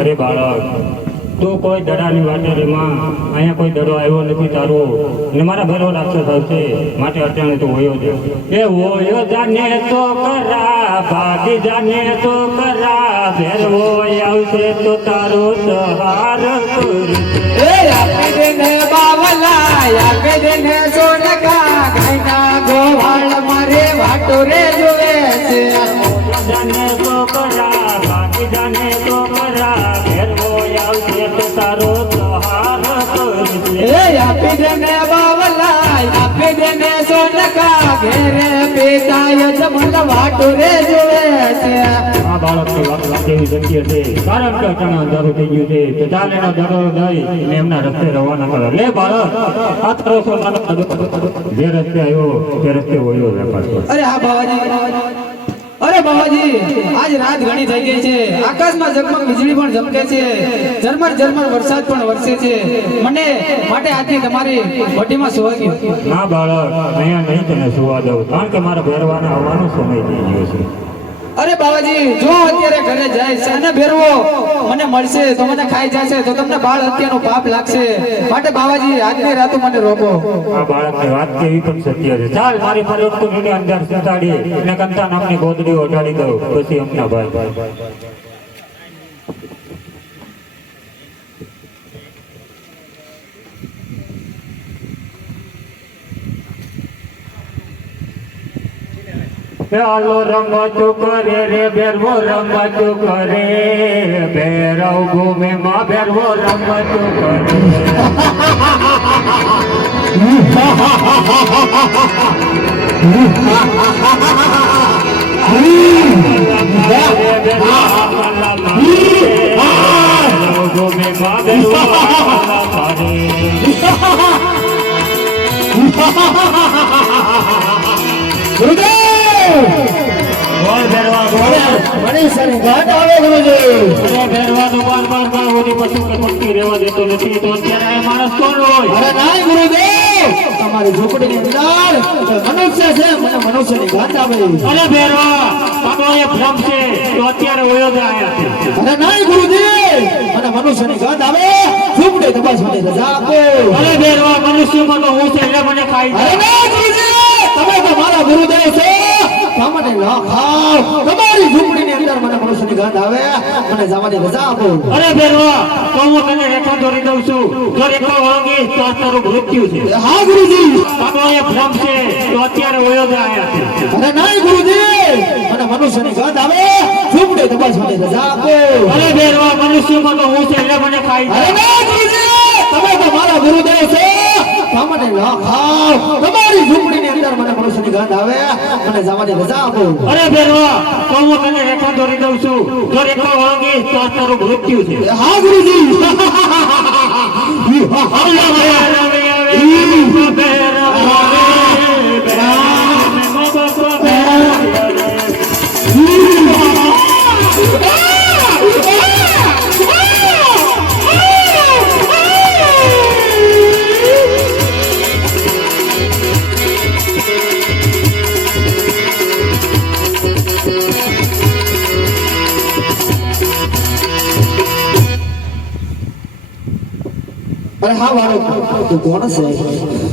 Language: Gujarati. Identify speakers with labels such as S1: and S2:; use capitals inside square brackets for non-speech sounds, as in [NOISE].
S1: અરે બાળક, તું કોઈ દડાની વાટે રેમાં અહીંયા કોઈ દડો આવ્યો નથી તારો. ને મારા ભરો રાક્ષસ આવશે માટે અચાનક તું હોયો છે એ હોયો જાને તો કરા ભાગી જાને તો કરા ભેરવો આવશે તો તારો કરશે
S2: એ આપે દેને બાવલા, આપે દેને સોનકા.
S1: જાને તો આવશે તો તારો સહાર કરશે
S2: એ આપે દેને બાવલા આપે દેને સોનકા ઘેરે પેટાય જમલ વાટો રે જોવે છે.
S1: આ બાળકની વાત વાંચેવી શક્ય છે. કારણ કે અચાનક અંધારું થઈ ગયું છે. તો ચાલ એનો દડો દઈ અને એમના રસ્તે રવાના કરો. લે બાળક આ તારો સોનાનો જે રસ્તે આવ્યો તે રસ્તે વયો લે
S2: અરે હા બાવાજી. અરે બાબાજી, આજ રાત ઘણી થઈ ગઈ છે. આકાશમાં ઝગમગ વીજળી પણ ઝબકે છે. ઝરમર ઝરમર વરસાદ પણ વરસે છે. મને માટે આજની તમારી વટીમાં સુવા ગયો.
S1: ના બાળક, અહીંયા નહીં તને સુવા દઉં. કારણ કે મારા ભેરવાને આવવાનો સમય થઈ ગયો છે.
S2: અરે બાવાજી, જો અત્યારે ઘરે જાય છે ભેરવો, મને મળશે, તો મને ખાઈ જશે, તો તમને બાળ હત્યાનો પાપ લાગશે. માટે બાવાજી, આજની રાતો મને રોકો.
S1: આ બાળકની વાત કેવી પણ સત્ય છે ચાલ, મારી ફરિયાદ અંદર સુતાડી અને કંતા નામની ગોદડી ઓઢાડી દઉં. પછી અમના ભાઈ ચાલો રમતો કરે રે બેરવો રમતો કરે ભેરવ ભૂમિ માં બેરવો રમતો કરે ભૂમિ માં બેરવો રમતો કરે તો અત્યારે હોય
S2: તમારી ઝૂંપડીની મનુષ્ય મને
S1: ભ્રમ છે તો અત્યારે
S2: મને મનુષ્યની
S1: છે ખાઈ
S2: તમે તો મારા ગુરુદેવ છો તમને ન ખાવ. તમારી ઝૂંપડીની અંદર મને મનુષ્યની ગંધ આવે. મને જવાની રજા આપો.
S1: અરે બેરવા તો હું તને રેખા દોરી દઉં છું. જો રેખા વળગી તો તારું મૃત્યુ છે.
S2: હા ગુરુજી.
S1: આપણો એ ફોર્મ છે તો અત્યારે જ આયા છે.
S2: અરે નહીં ગુરુજી. મને મનુષ્યની ગંધ આવે. ઝૂંપડી તપાસવાની રજા આપો.
S1: અરે મનુષ્ય મનુષ્યમાં તો હું છે એટલે મને ખાઈ
S2: અરે ના ગુરુજી. તમે તો મારા ગુરુદેવ છો. તમને ન ખાવ. મનુષ્યની ગંધ આવે મને જવાની રજા આપો.
S1: અરે બેરવા તો હું તને રેખા દોરી દઉં છું. તો રેખા વાંગી તો તારું મૃત્યુ છે.
S2: હા ગુરુજી. [LAUGHS] અરે હા વાળો તું કોણ છે